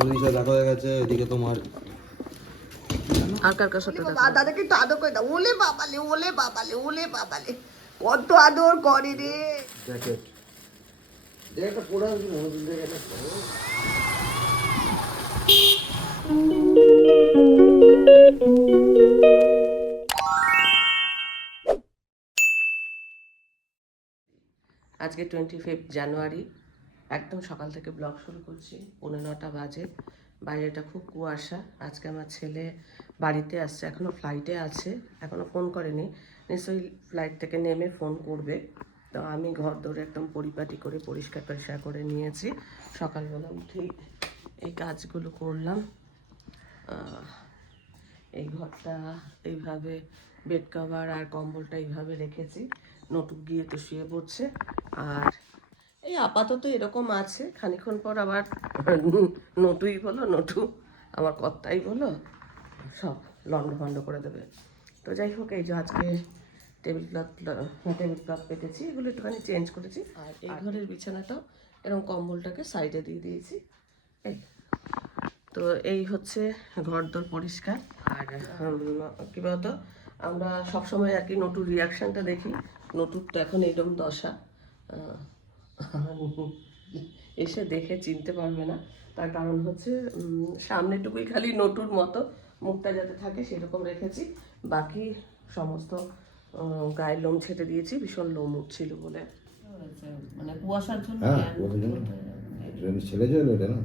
সাথে দেখা হয়ে গেছে এদিকে তোমার আর কার কার সাথে দেখা? দাদা কিন্তু আদর করে দাও। ওলে বাবালে ওলে বাবালে ওলে বাবালে। কত আদর করে রে। জ্যাকেট জ্যাকেটটা পরে আসবি না নতুন আজকে টোয়েন্টি ফিফথ জানুয়ারি একদম সকাল থেকে ব্লগ শুরু করছি, পৌনে নটা বাজে। বাইরেটা খুব কুয়াশা। আজকে আমার ছেলে বাড়িতে আসছে এখনও ফ্লাইটে আছে এখনও ফোন করেনি। নিশ্চয়ই ফ্লাইট থেকে নেমে ফোন করবে। তো আমি ঘর ধরে একদম পরিপাটি করে, পরিষ্কার পরিষ্কার করে নিয়েছি। সকালবেলা উঠেই এই কাজগুলো করলাম। এই ঘরটা এইভাবে বেড কভার আর কম্বলটা এইভাবে রেখেছি। নটু গিয়ে তো শুয়ে পড়ছে। আর এই আপাতত এরকম আছে। খানিক্ষণ পর আবার নটুই বলো নটু আমার কর্তাই বলো সব লন্ড ভন্ড করে দেবে। তো যাই হোক এই যে আজকে টেবিল ক্লথ টেবিল ক্লথ পেতেছি এগুলো একটুখানি চেঞ্জ করেছি। আর এই ঘরের বিছানাটাও এরকম কম্বলটাকে সাইডে দিয়ে দিয়েছি। এই। তো এই হচ্ছে ঘরদোর পরিষ্কার। আর কী বলতো আমরা সবসময় আর কি নটুর রিয়াকশানটা দেখি। নটুর তো এখন এরকম দশা। এসে দেখে চিনতে পারবে না। তার কারণ হচ্ছে সামনেটুকুই খালি নটুর মতো মুখটা যাতে থাকে সেরকম রেখেছি। বাকি সমস্ত গায়ের লোম ছেটে দিয়েছি ভীষণ লোম উঠছিল বলে। মানে কুয়াশার জন্য হ্যাঁ ওদের জন্য। ট্রেনে ছেড়ে যাবে এটা না?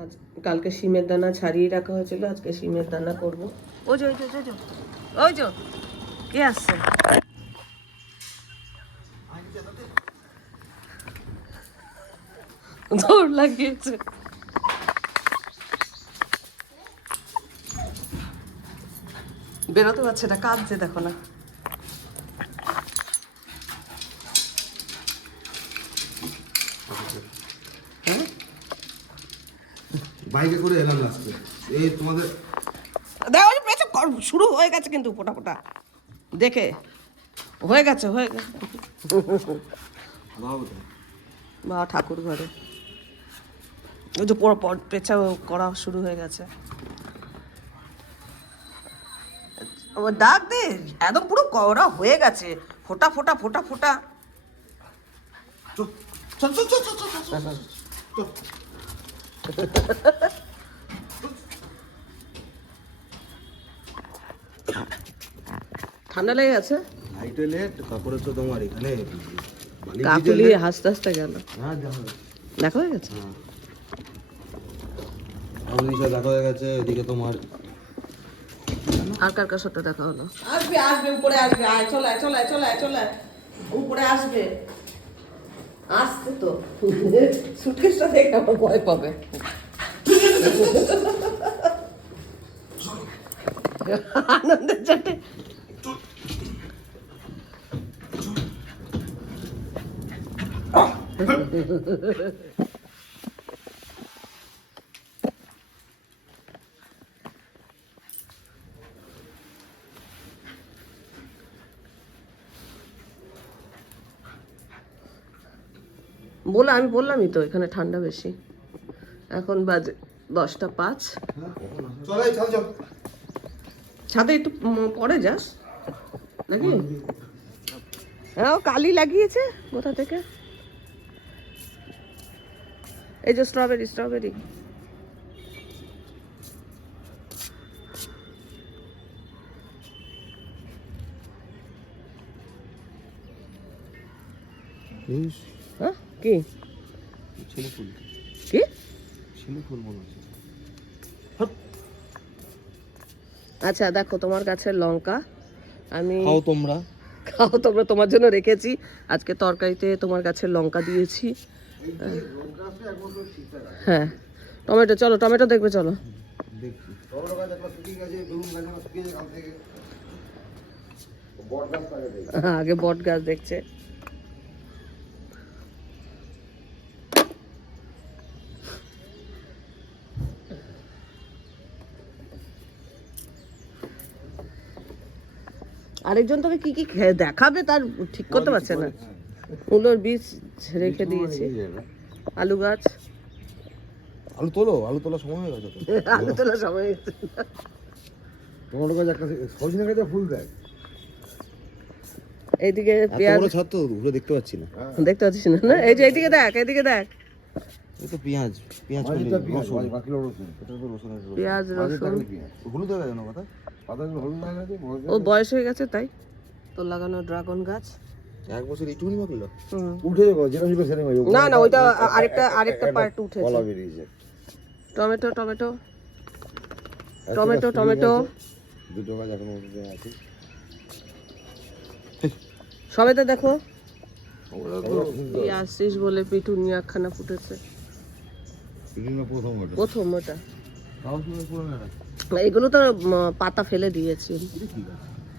আজ কালকে শিমের দানা ছাড়িয়ে রাখা হয়েছিল আজকে শিমের দানা করব। ওই যে ওই যে ওই যে ওই যে কে আসছে? দৌড় লাগিয়েছে। বেরোতে পারছে না কাঁদছে দেখো না। হ্যাঁ? বাইকে করে এলাম লাস্টে এই তোমাদের দেখো কর- শুরু হয়ে গেছে কিন্তু ফোটা ফোটা। দেখে। হয়ে গেছে হয়ে গেছে। বা ঠাকুর ঘরে ওই যে পর পেঁচা করা শুরু হয়ে গেছে। ডাক দে একদম পুরো করা হয়ে গেছে। ফোটা ফোটা ফোটা ফোটা। ঠান্ডা লেগে গেছে? লাইট এলে তারপরে তো হাসতে হাসতে গেল। দেখা হয়ে গেছে? হ্যাঁ দেখা হয়ে গেছে এদিকে তোমার। আর কার কার সাথে দেখা হলো? আসবে আসবে উপরে আসবে আয় চলে আয় চলে আয় চলে আয় চলে আয়। উপরে আসবে। আসছে তো। সুটকেসটা দেখে আমার ভয় পাবে। আনন্দের চাটে। বলে আমি বললামই তো এখানে ঠান্ডা বেশি। এখন বাজে দশটা পাঁচ। ছাদে একটু পরে যাস নাকি? হ্যাঁ ও কালি লাগিয়েছে কোথা থেকে? এই যে স্ট্রবেরি স্ট্রবেরি হ্যাঁ? কি? ছেলে ফুল। কি? মনে হচ্ছে। আচ্ছা দেখো তোমার কাছে লঙ্কা। আমি খাও তোমরা। খাও তোমরা তোমার জন্য রেখেছি। আজকে তরকারিতে তোমার কাছে লঙ্কা দিয়েছি। হ্যাঁ। টমেটো চলো টমেটো দেখবে চলো। আগে বট গাছ একটা শুকিয়ে গেছে বেগুন গাছ একটা শুকিয়ে গেছে কাল থেকে বট গাছ তাকে দেখি আগে বট গাছ দেখছে আরেকজন তোকে কি কি দেখাবে তার ঠিক করতে পারছে না। মূলোর বীজ রেখে দিয়েছি। আলু গাছ। আলু তোলো আলু তোলা সময় হয়ে গেছে আলু তোলা সময় হয়েছে। তোমার কাছে একটা সজনে গাছে ফুল দেয়। এইদিকে পেঁয়াজ। বড় তো ঘুরে দেখতে পাচ্ছি না। দেখতে পাচ্ছিস না না? এই যে এইদিকে দেখ এইদিকে দেখ। এই তো পেঁয়াজ পেঁয়াজ মাঝেরটা রসুন। পেঁয়াজ রসুন। হলুদ হয়ে গেছে না কথা ও বয়স হয়ে গেছে তাই? তোর লাগানো ড্রাগন গাছ? এক বছর উঠে যাব, যেরকম ছিল সেরকম যাবে। না না ওইটা আরেকটা আরেকটা পার্ট উঠেছে। কলা বেরিয়েছে। Tomato tomato. Tomato, tomato. দুটো গাছ এখনও উঠে আছে। সবেতে দেখো। আসছিস বলে পিটুনি একখানা ফুটেছে। প্রথম ওটা। প্রথম ওটা। তাও শুনে পুরনো না। এগুলো তো পাতা ফেলে দিয়েছি।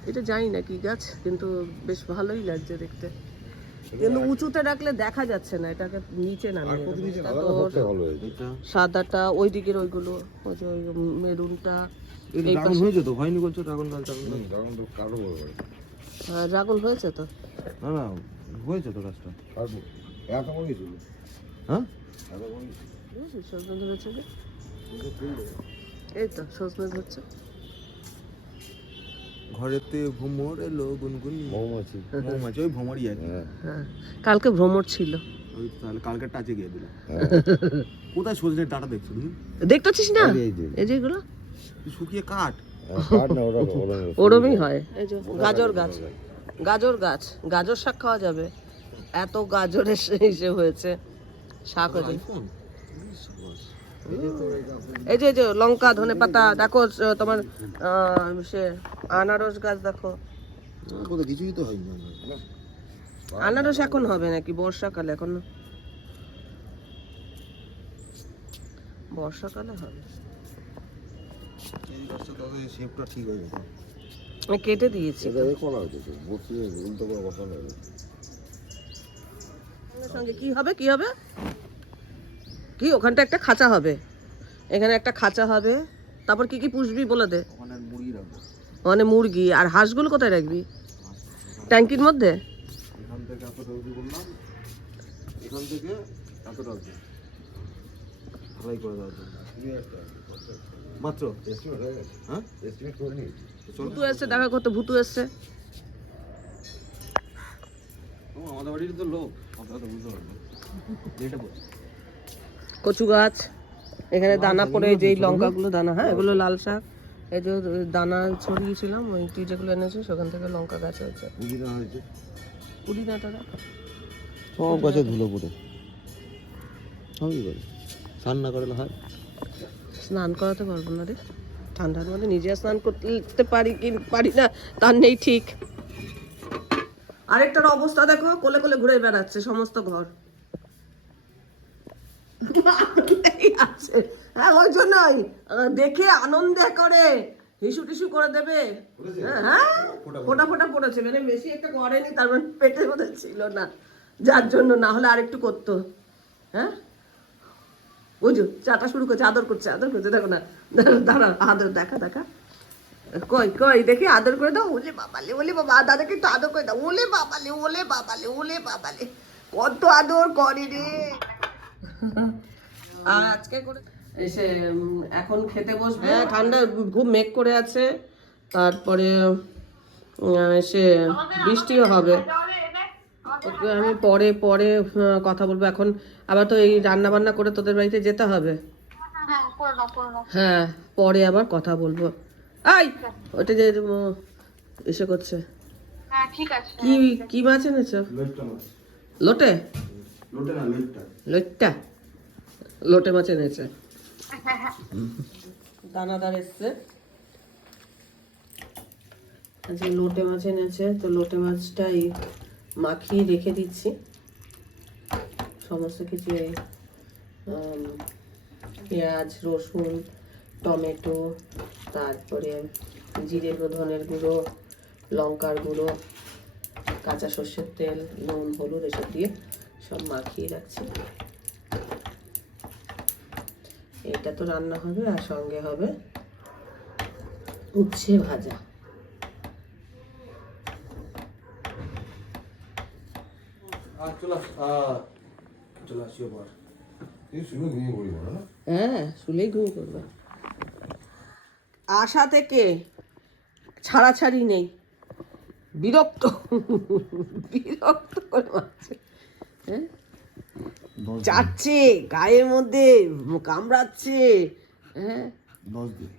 এটা জানি না কি গাছ কিন্তু বেশ ভালোই লাগছে দেখতে। কিন্তু উঁচুতে রাখলে দেখা যাচ্ছে না এটাকে নিচে নামিয়ে। এটা সাদাটা ওই দিকের ওইগুলো ওই যে ওই মেরুনটা ড্রাগন হয়েছে তো। ড্রাগন হয়েছে তো? না না হয়েছে তো গাছটা। হ্যাঁ? সজনে? এই তো সজনে ঘরেতে ভ্রমর এলো গুনগুন। মৌমাছি। মৌমাছি ওই ভ্রমরই আর হ্যাঁ, হ্যাঁ কালকে ভ্রমর ছিল। ওই তাহলে কালকে টাচে গিয়ে দিলাম। হ্যাঁ। কোথায় সজনের ডাটা দেখছ তুমি? দেখতেছিস না? এই শুকিয়ে কাঠ। ওরমই। হয়। গাজর গাছ। গাজর গাছ। গাজর শাক খাওয়া যাবে। এত গাজরের ইসে হয়েছে। শাক হয়েছে। এই যে যে লঙ্কা ধনে পাতা দেখো তোমার সে আনারস গাছ দেখো। কিছুই তো হয়নি আনারস এখন হবে নাকি? বর্ষাকালে এখন। বর্ষাকালে হবে। হয়ে কেটে দিয়েছি সঙ্গে কি হবে কি হবে? কি ওখানটা একটা খাঁচা হবে। এখানে একটা খাঁচা হবে। তারপর কি কি পুষবি বলে দে। ওখানে মানে মুরগি। আর হাঁসগুলো কোথায় রাখবি? ট্যাঙ্কির মধ্যে? হয়ে? ভুতু এসছে দেখা করতে ভুতু এসছে। আমাদের বাড়ির তো লোক। আমরা তো বুঝতে পারব এটা বল কচু গাছ এখানে দানা পড়ে যে এই লঙ্কাগুলো দানা হ্যাঁ এগুলো লাল শাক। এই যে দানা ছড়িয়েছিলাম ওই তুই যেগুলো এনেছিস সেখান থেকে লঙ্কা গাছ হয়েছে। পুদিনাটা সব গাছে ধুলো পড়ে। সবই করে স্নান না করলে হয়? স্নান করাতে পারব না রে। ঠান্ডার মধ্যে নিজে স্নান করতে পারি কি পারি না তার নেই ঠিক। আরেকটার অবস্থা দেখো কোলে কোলে ঘুরে বেড়াচ্ছে সমস্ত ঘর। আছে। হ্যাঁ ওই জন্যই দেখে আনন্দে করে হিসু টিসু করে দেবে। হ্যাঁ হ্যাঁ? ফোটা ফোটা। পড়েছে মানে বেশি একটা করেনি তার মানে পেটের মধ্যে ছিল না। যার জন্য না হলে আরেকটু করতো। হ্যাঁ? বুঝো চাটা শুরু করছে আদর করছে আদর করছে। দেখো না দাঁড়া আদর দেখা দেখা। কই কই দেখি আদর করে দাও। ওলে বাবালে ওলে বাবা দাদাকে একটু আদর করে দাও। ওলে বাবালে ওলে বাবালে ওলে বাবালে। কত আদর করে রে। আর আজকে করে এসে এখন খেতে বসবে? হ্যাঁ ঠান্ডা খুব মেঘ করে আছে। তারপরে এসে বৃষ্টিও হবে। ওকে আমি পরে পরে কথা বলব। এখন আবার তো এই রান্না বান্না করে তোদের বাড়িতে যেতে হবে। হ্যাঁ পরে আবার কথা বলব। আই ওটা যে এসে করছে। কি কি মাছ এনেছো? লোটে? লোটে না লেটটা। লোটটা? লোটে মাছ এনেছে। দানাদার এসছে। আজকে লোটে মাছ এনেছে তো লোটে মাছটাই মাখিয়ে রেখে দিচ্ছি। সমস্ত কিছু পেঁয়াজ রসুন টমেটো তারপরে জিরে ধনের গুঁড়ো লঙ্কার গুঁড়ো কাঁচা সর্ষের তেল নুন হলুদ এসব দিয়ে সব মাখিয়ে রাখছি। এটা তো রান্না হবে আর সঙ্গে হবে উচ্ছে ভাজা। হ্যাঁ শুলেই করবে আশা থেকে ছাড়াছাড়ি নেই। বিরক্ত বিরক্ত করে মারছে। হ্যাঁ? যাচ্ছে গায়ের মধ্যে কামড়াচ্ছে হ্যাঁ? দশ দিন।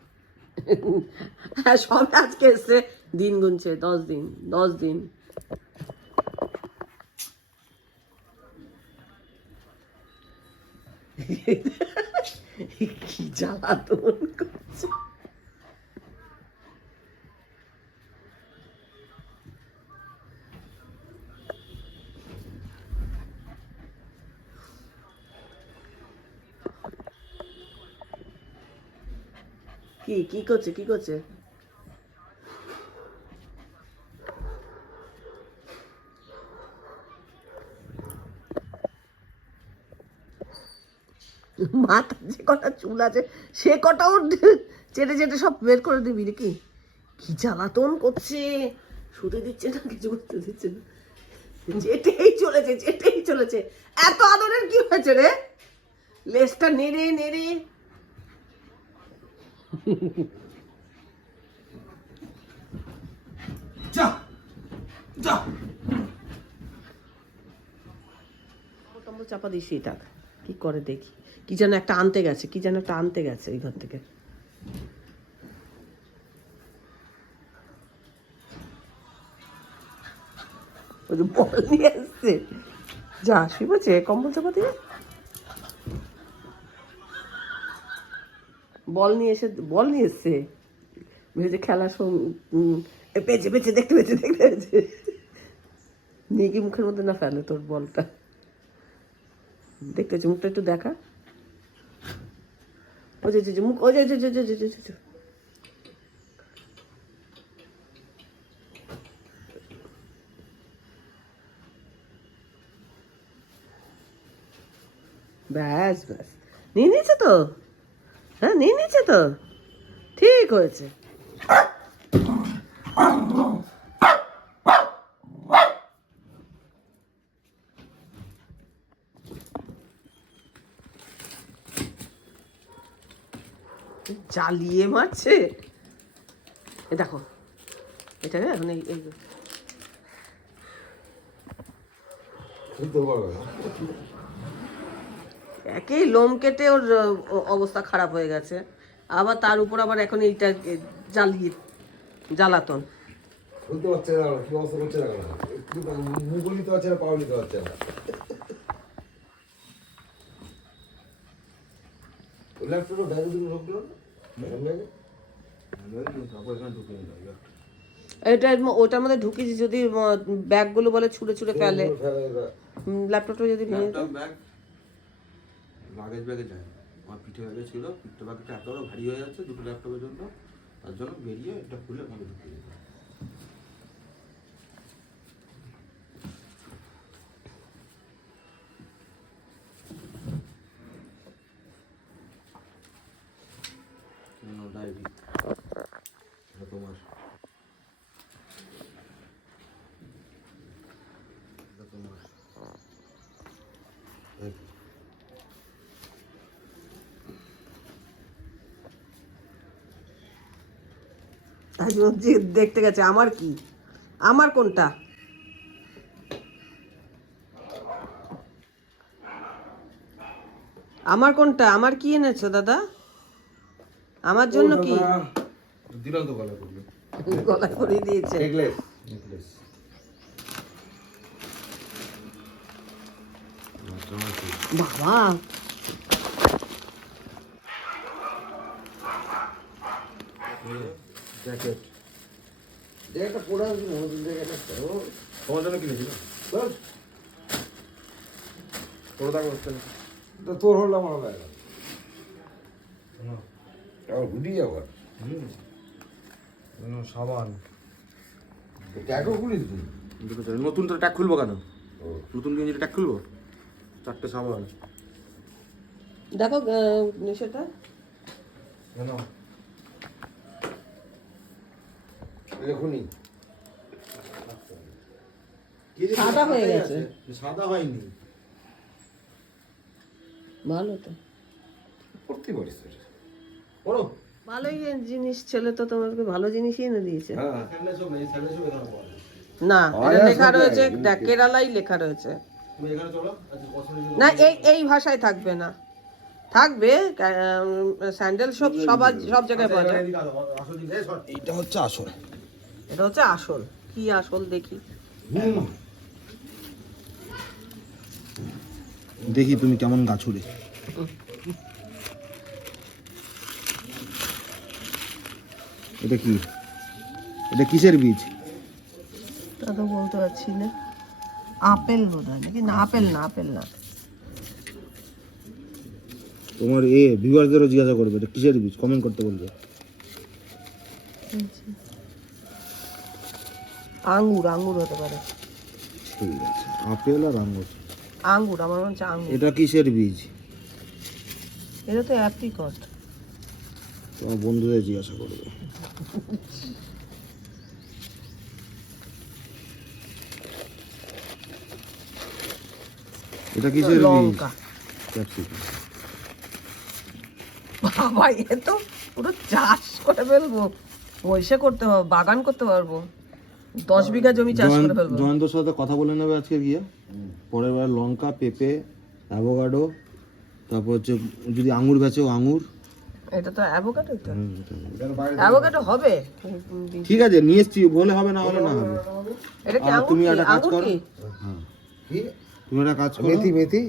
হ্যাঁ সবে আজকে এসছে দিন গুনছে দশ দিন দশ দিন। কি জ্বালাতন করছে? কি কি করছে কি করছে? মাথা যে কটা চুল আছে, সে কটাও চেটে চেটে সব বের করে দিবি নাকি? কি জ্বালাতন করছে? শুতে দিচ্ছে না, কিছু করতে দিচ্ছে না। যেটেই চলেছে যেটেই চলেছে। এত আদরের কি হয়েছে রে? লেজটা নেড়ে নেড়ে। চাপা দিস এটা কি করে দেখি? কি যেন একটা আনতে গেছে, কি যেন একটা আনতে গেছে এই ঘর থেকে বল নিয়ে এসছে। যা শুয়েছে কম্বল চাপা দিয়ে। বল নিয়ে এসে, বল নিয়ে এসছে। ভেবেছে খেলা সম পেয়েছে পেয়েছে, দেখতে পেয়েছে দেখতে পেয়েছে। নিয়ে গিয়ে মুখের মধ্যে না ফেলে তোর বলটা। দেখতে পেয়েছে, মুখটা একটু দেখা। ও যে মুখ, ও যে। ব্যাস ব্যাস। নিয়ে নিয়েছে তো? হ্যাঁ নিয়ে নিয়েছে তো। ঠিক হয়েছে। জ্বালিয়ে মারছে? এ দেখো, এটা না এখন এই এই- না। একেই লোম কেটে ওর অবস্থা খারাপ হয়ে গেছে। আবার তার উপর আবার এখন এইটা জ্বালিয়ে জ্বালাতন। না কি অবস্থা করছে না না না। ল্যাপটপটা ব্যাগে দিন ঢুকলো এটা ওটার মধ্যে ঢুকিয়েছি যদি ব্যাগগুলো বলে ছুঁড়ে ছুঁড়ে ফেলে। ল্যাপটপটা যদি ভেঙে লাগেজ ব্যাগে যায়। আমার পিঠে ব্যাগে ছিল, পিঠে ব্যাগটা এত বড় ভারী হয়ে যাচ্ছে, দুটো ল্যাপটপের জন্য তার জন্য বেরিয়ে এটা খুলে আমাকে ঢুকিয়ে দিতে হয়। কেন ডায়েরি এটা তোমার এটা তোমার দেখতে গেছে আমার কি? আমার কোনটা? আমার কোনটা? আমার কি এনেছো দাদা? আমার জন্য কি? দিলাম তো গলা করল গলায় দিয়েছে। Necklace necklace. বাবা। জ্যাকেট জায়গাটা পড়ে আসবে নতুন জায়গাটা ও তোমার জন্য কিনেছি না? বাস তোর দাগ হচ্ছে না। তো তোর হলো আমার ব্যাগ আমার হুডি আবার। হুম। সাবান। ট্যাগও খুলিস। নতুন তো ট্যাগ খুলবো কেন? ও। নতুন গেঞ্জির ট্যাগ খুলবো চারটে সাবান। দেখো সেটা কেন? দেখুনি সাদা হয়ে গেছে। সাদা হয়নি। ভালো তো। করতে পারিস পড়ো। ভালোই জিনিস ছেলে তো তোমাকে ভালো জিনিসই এনে দিয়েছে। হ্যাঁ যায়। না এটা লেখা রয়েছে। কেরালাই লেখা রয়েছে। তুমি এখানে চলো আচ্ছা কসমেটিক না এই এই ভাষায় থাকবে না। থাকবে স্যান্ডেল সব সবার সব জায়গায় পাওয়া যায়। আসল দিকে এই সর। এইটা হচ্ছে আসল। এটা হচ্ছে আসল। কি আসল দেখি? দেখি তুমি কেমন গাছুরে এটা কি? এটা কিসের বীজ? তা তো বলতে পারছি না। আপেল বোধ হয় নাকি? না আপেল না আপেল না। তোমার এ ভিউয়ারদেরও জিজ্ঞাসা করবে এটা কিসের বীজ? কমেন্ট করতে বলবে। আঙ্গুর আঙ্গুর হতে পারে। ঠিক আছে আপেল আর আঙুর আঙ্গুর আমার মনে হচ্ছে আঙ্গুর। এটা কিসের বীজ? এটা তো অ্যাপ্রিকট তোমার বন্ধুদের জিজ্ঞাসা করবে। এটা কিসের বীজ? ক্যাপসিকাম। বাবা এ তো পুরো চাষ করে ফেলব। পয়সা করতে হবে বাগান করতে পারব। দশ বিঘা জমি চাষ করে ফেলব। জয়ন্তর সাথে কথা বলে নেবে আজকে গিয়ে। পরের বার লঙ্কা পেঁপে অ্যাভোকাডো তারপর হচ্ছে যদি আঙুর বেচে আঙুর। এটা তো অ্যাভোকাডো তো। অ্যাভোকাডো হবে? ঠিক আছে নিয়ে এসছি বলে হবে না হলে না হবে। এটা কি তুমি একটা কাজ করো? হ্যাঁ। কি তুমি একটা কাজ করো। মেথি মেথি।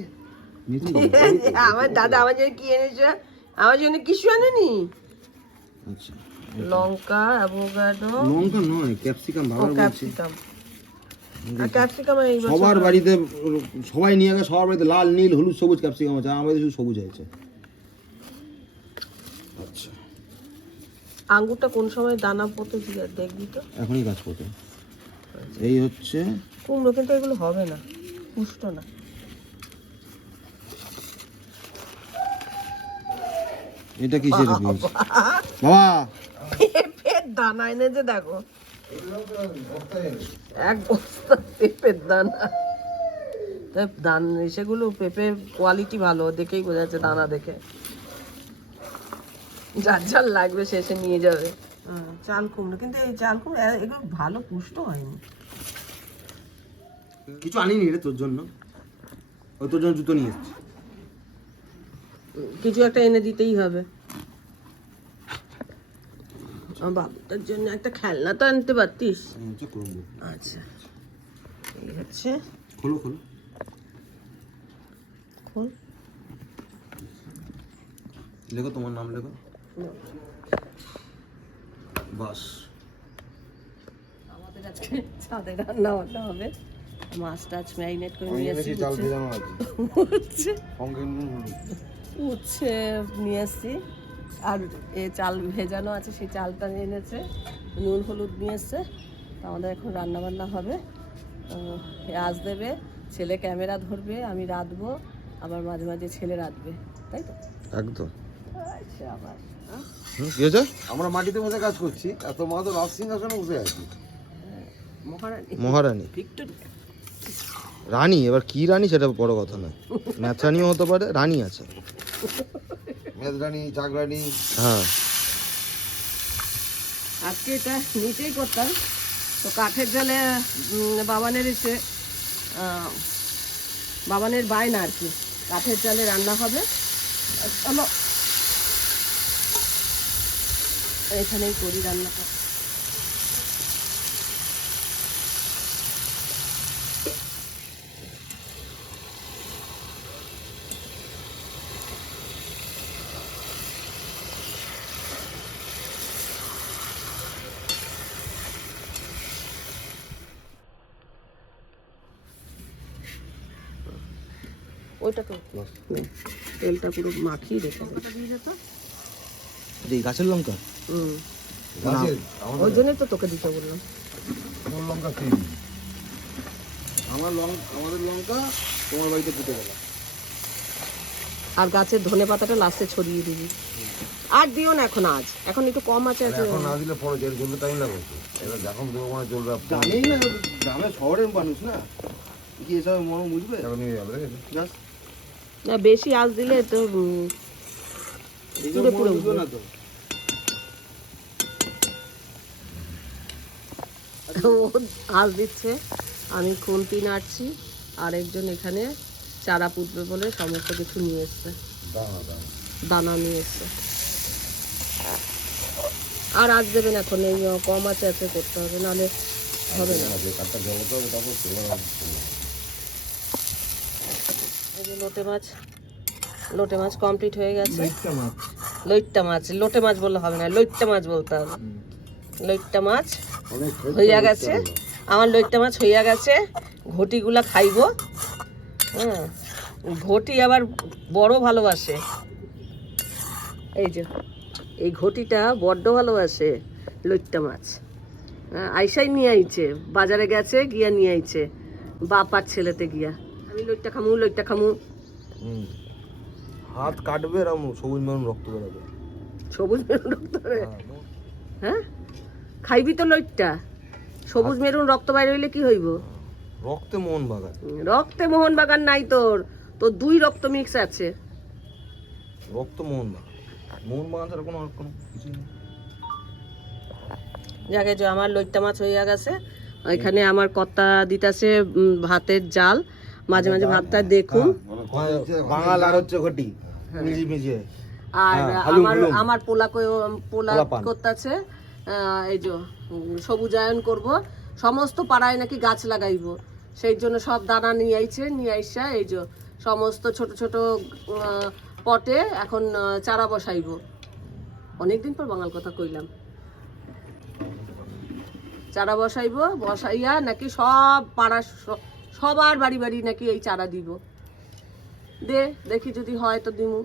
মেথি? আমার দাদা আমার জন্য কি এনেছে আমার জন্য কিছু আনেনি। আচ্ছা। লঙ্কা অ্যাভোকাডো লঙ্কা নয় ক্যাপসিকাম ও বাবার বলছি। ক্যাপসিকাম। ক্যাপসিকাম সবার বাড়িতে সবাই নিয়ে গেছে সবার বাড়িতে লাল নীল হলুদ সবুজ ক্যাপসিকাম আছে বাড়িতে শুধু সবুজ আছে। আচ্ছা। আঙ্গুরটা কোন সময় দানা পড়তে দেখবি তো? এখনই কাজ করতে এই হচ্ছে কুমড়ো কিন্তু এগুলো হবে না পুষ্ট না। এটা কিসের বাবা! পেঁপের দানা এনেছে দেখো। এক বস্তা পেঁপের দানা। দান সেগুলো পেঁপের কোয়ালিটি ভালো দেখেই বোঝা যাচ্ছে দানা দেখে। যার যার লাগবে সে এসে নিয়ে যাবে। চাল কুমড়ো। কিন্তু এই চাল কুমড়ো এগুলো ভালো পুষ্ট হয়নি। কিছু আনিনি রে তোর জন্য। ওই তোর জন্য জুতো নিয়ে এসেছি। কিছু একটা এনে দিতেই হবে। আমার বাবুটার জন্য একটা খেলনা তো আনতে পারতিস? ক্রোমবুক আচ্ছা। এই হচ্ছে। খোলো খোলো। খোল। লেখো তোমার নাম লেখো। বাস। আমাদের আজকে ছাদে রান্না বান্না হবে। মাছ টাছ ম্যারিনেট করে নিয়ে আসছি উচ্ছে- নিয়ে আসছি। আর এ চাল ভেজানো আছে সেই চালটা এনেছে নুন হলুদ নিয়ে এসছে। তো আমাদের এখন রান্না বান্না হবে এ আজ দেবে ছেলে ক্যামেরা ধরবে আমি রাঁধবো আবার মাঝে মাঝে ছেলে রাঁধবে তাই তো? একদম। আচ্ছা হ্যাঁ? আমরা মাটিতে বসে কাজ করছি এত মা তো রাজ সিংহাসনে বসে আছি। মহারানী। রানী এবার কি রানী সেটা বড় কথা নয়। ম্যাথরানিও হতে পারে রানী আছে। মেজরানি চাকরানি হ্যাঁ। আজকে এটা নিচেই করতাম। তো কাঠের জালে বাবানের এসে আহ, বাবানের বায়না আর কি। কাঠের জালে রান্না হবে। চলো। এখানেই করি রান্নাটা ওইটা তো হুম, তেলটা পুরো মাখিয়ে রেখে দেবে। এই গাছের লঙ্কা? হুম। গাছের? ওই জন্যই তো তোকে দিতে বললাম। আমার লঙ্কা আমার লঙ্কা আমাদের লঙ্কা তোমার বাড়িতে ফুটে গেল। আর গাছের ধনে পাতাটা লাস্টে ছড়িয়ে দিবি। আর দিও না এখন আজ। এখন একটু কম আছে আছে এখন না দিলে পরে তেল জ্বলতে টাইম লাগবে এবার যখন দেবো মানে চলবে জানেই না গ্রামে শহরের মানুষ না। কি এসব মন বুঝবে? এখন নিয়ে যাবে না বেশি আঁচ দিলে তো উম, পুরো পুরো না তো। ও আঁচ দিচ্ছে। আমি খুন্তি নাড়ছি আর একজন এখানে চারা পুঁতবে বলে সমস্ত কিছু নিয়ে এসছে। দানা নিয়ে এসছে। আর আজ দেবেন এখন এই কম আছে আছে করতে হবে নাহলে হবে না। যে লোটে মাছ। লোটে মাছ কমপ্লিট হয়ে গেছে। মাছ। লইট্টা মাছ লোটে মাছ বললে হবে না লইট্টা মাছ বলতে হবে। লইট্টা মাছ হইয়া গেছে। আমার লইট্টা মাছ হইয়া গেছে। ঘটিগুলা খাইবো। হ্যাঁ ঘটি আবার বড় ভালোবাসে। এই যে এই ঘটিটা বড্ড ভালোবাসে লইট্টা মাছ। আইসাই নিয়ে আইছে বাজারে গেছে গিয়া নিয়ে আইছে। বাপার ছেলেতে গিয়া। আমি লইট্টা খামু লইট্টা খামু। হাত কাটবে এরম সবুজ মেরুন রক্ত বেরোবে। সবুজ মেরুন রক্ত বেরোয়। হ্যাঁ খাইবি তো লইট্টা। সবুজ মেরুন রক্ত বাইরে হইলে কি হইব? রক্তে মন বাগান। রক্তে মোহন বাগান নাই তোর। তোর দুই রক্ত মিক্স আছে। রক্ত মোহন বাগান। মোহন বাগান ছাড়া কোনো আর কোনো কিছু নেই। যাকে যে আমার লইট্টা মাছ হইয়া গেছে। এখানে আমার কর্তা দিতাছে ভাতের জাল। মাঝে মাঝে ভাতটা দেখুন। বাঙাল আর হচ্ছে ঘটি। আর হ্যাঁ, আমার আমার পোলা পোলা। করতেছে এই যে সবুজায়ন করব। সমস্ত পাড়ায় নাকি গাছ লাগাইব। সেই জন্য সব দানা নিয়ে আইছে নিয়ে আইসা এই যে সমস্ত ছোট ছোট পটে এখন চারা বসাইব। অনেকদিন পর বাঙাল কথা কইলাম। চারা বসাইব বসাইয়া নাকি সব পাড়া সবার বাড়ি বাড়ি নাকি এই চারা দিব। দে দেখি যদি হয় তো দিমু।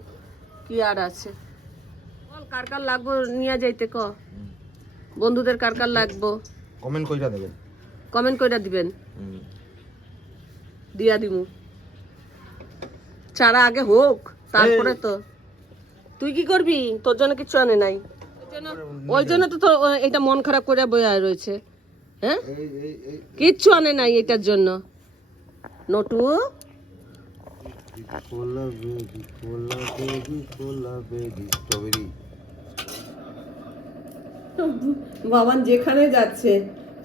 কি আর আছে? বল কার কার লাগবো নিয়ে যাইতে ক? বন্ধুদের কার কার লাগবো? কমেন্ট কইরা দেবেন। কমেন্ট কইরা দিবেন। দিয়া দিমু। চারা আগে হোক তারপরে তো। তুই কি করবি? তোর জন্য কিছু আনে নাই। ওই জন্য- ওই জন্য তো তোর এটা মন খারাপ করে বয়ে রয়েছে। হ্যাঁ? এই এই এই কিচ্ছু আনে নাই এটার জন্য। Notu? Cola baby cola baby cola baby strawberry. Baban যেখানে যাচ্ছে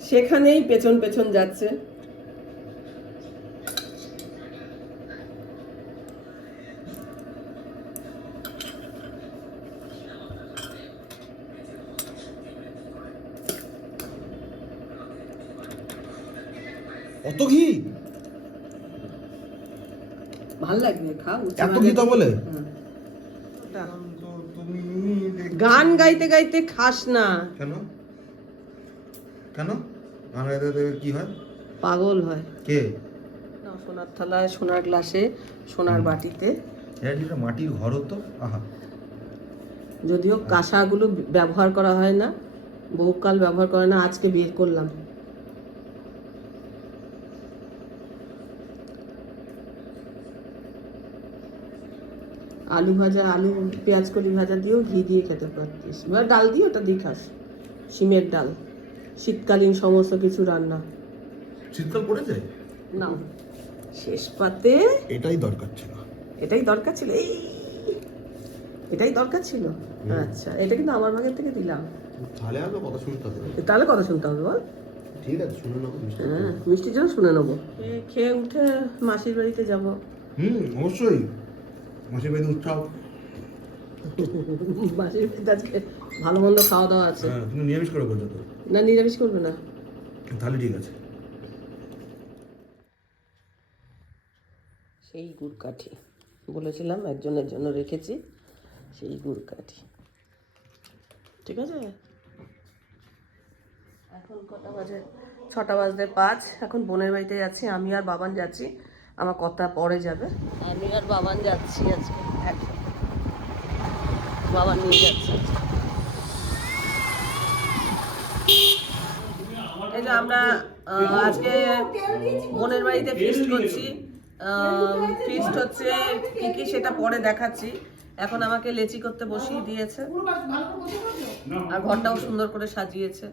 সেখানেই পেছন পেছন যাচ্ছে। অত ঘি? ভালো লাগবে খা এত ঘি তো বলে? গান গাইতে গাইতে খাস না। কেন? কেন? গান গাইতে গাইতে কি হয়? পাগল হয়। কে? না, সোনার থালায় সোনার গ্লাসে সোনার বাটিতে। এটা মাটির ঘর হতো আহা। যদিও কাঁসাগুলো ব্যবহার করা হয় না বহুকাল ব্যবহার করে না আজকে বের করলাম। আলু ভাজা আলু পেঁয়াজ কলি ভাজা দিয়েও ঘি দিয়ে খেতে পারতিস। এবার ডাল দিয়ে ওটা দিয়ে খাস সিমের ডাল শীতকালীন সমস্ত কিছু রান্না। শীতকাল পড়েছে? না শেষ পাতে এটাই দরকার ছিল। এটাই দরকার ছিল এই এটাই দরকার ছিল? আচ্ছা এটা কিন্তু আমার ভাগের থেকে দিলাম। তাহলে আগে কথা শুনতে হবে। তাহলে কথা শুনতে হবে বল। ঠিক আছে শুনে নেব মিষ্টি। হ্যাঁ মিষ্টির জন্য শুনে নেব। খেয়ে উঠে মাসির বাড়িতে যাব। হুম অবশ্যই। মাসির বাড়িতে উৎসব মাসির বাড়িতে আজকে ভালো মন্দ খাওয়া দাওয়া আছে। হ্যাঁ তুমি নিরামিষ করে তো। না নিরামিষ করবে না। তাহলে ঠিক আছে। সেই গুড় কাঠি। বলেছিলাম একজনের জন্য রেখেছি সেই গুড় কাঠি। ঠিক আছে? এখন কটা বাজে? ছটা বাজতে পাঁচ। এখন বোনের বাড়িতে যাচ্ছি আমি আর বাবান যাচ্ছি। আমার কথা পরে যাবে। আমি আর বাবান যাচ্ছি আজকে। একসাথে। বাবান নিয়ে যাচ্ছে। এই যে আমরা আজকে বোনের বাড়িতে ফিস্ট করছি। ফিস্ট হচ্ছে কি কি সেটা পরে দেখাচ্ছি। এখন আমাকে লেচি করতে বসিয়ে দিয়েছে। আর ঘরটাও সুন্দর করে সাজিয়েছে।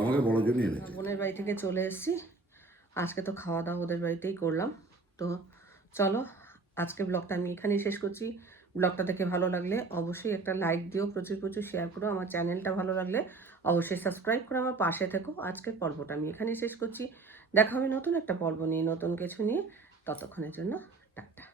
আমাকে বড় জন্য এনেছে। বোনের বাড়ি থেকে চলে এসেছি। আজকে তো খাওয়া দাওয়া ওদের বাড়িতেই করলাম। তো চলো আজকে ব্লগটা আমি এখানেই শেষ করছি। ব্লগটা দেখে ভালো লাগলে অবশ্যই একটা লাইক দিও প্রচুর প্রচুর শেয়ার করো। আমার চ্যানেলটা ভালো লাগলে অবশ্যই সাবস্ক্রাইব করে আমার পাশে থেকো। আজকের পর্বটা আমি এখানেই শেষ করছি। দেখা হবে নতুন একটা পর্ব নিয়ে নতুন কিছু নিয়ে। ততক্ষণের জন্য টাটা।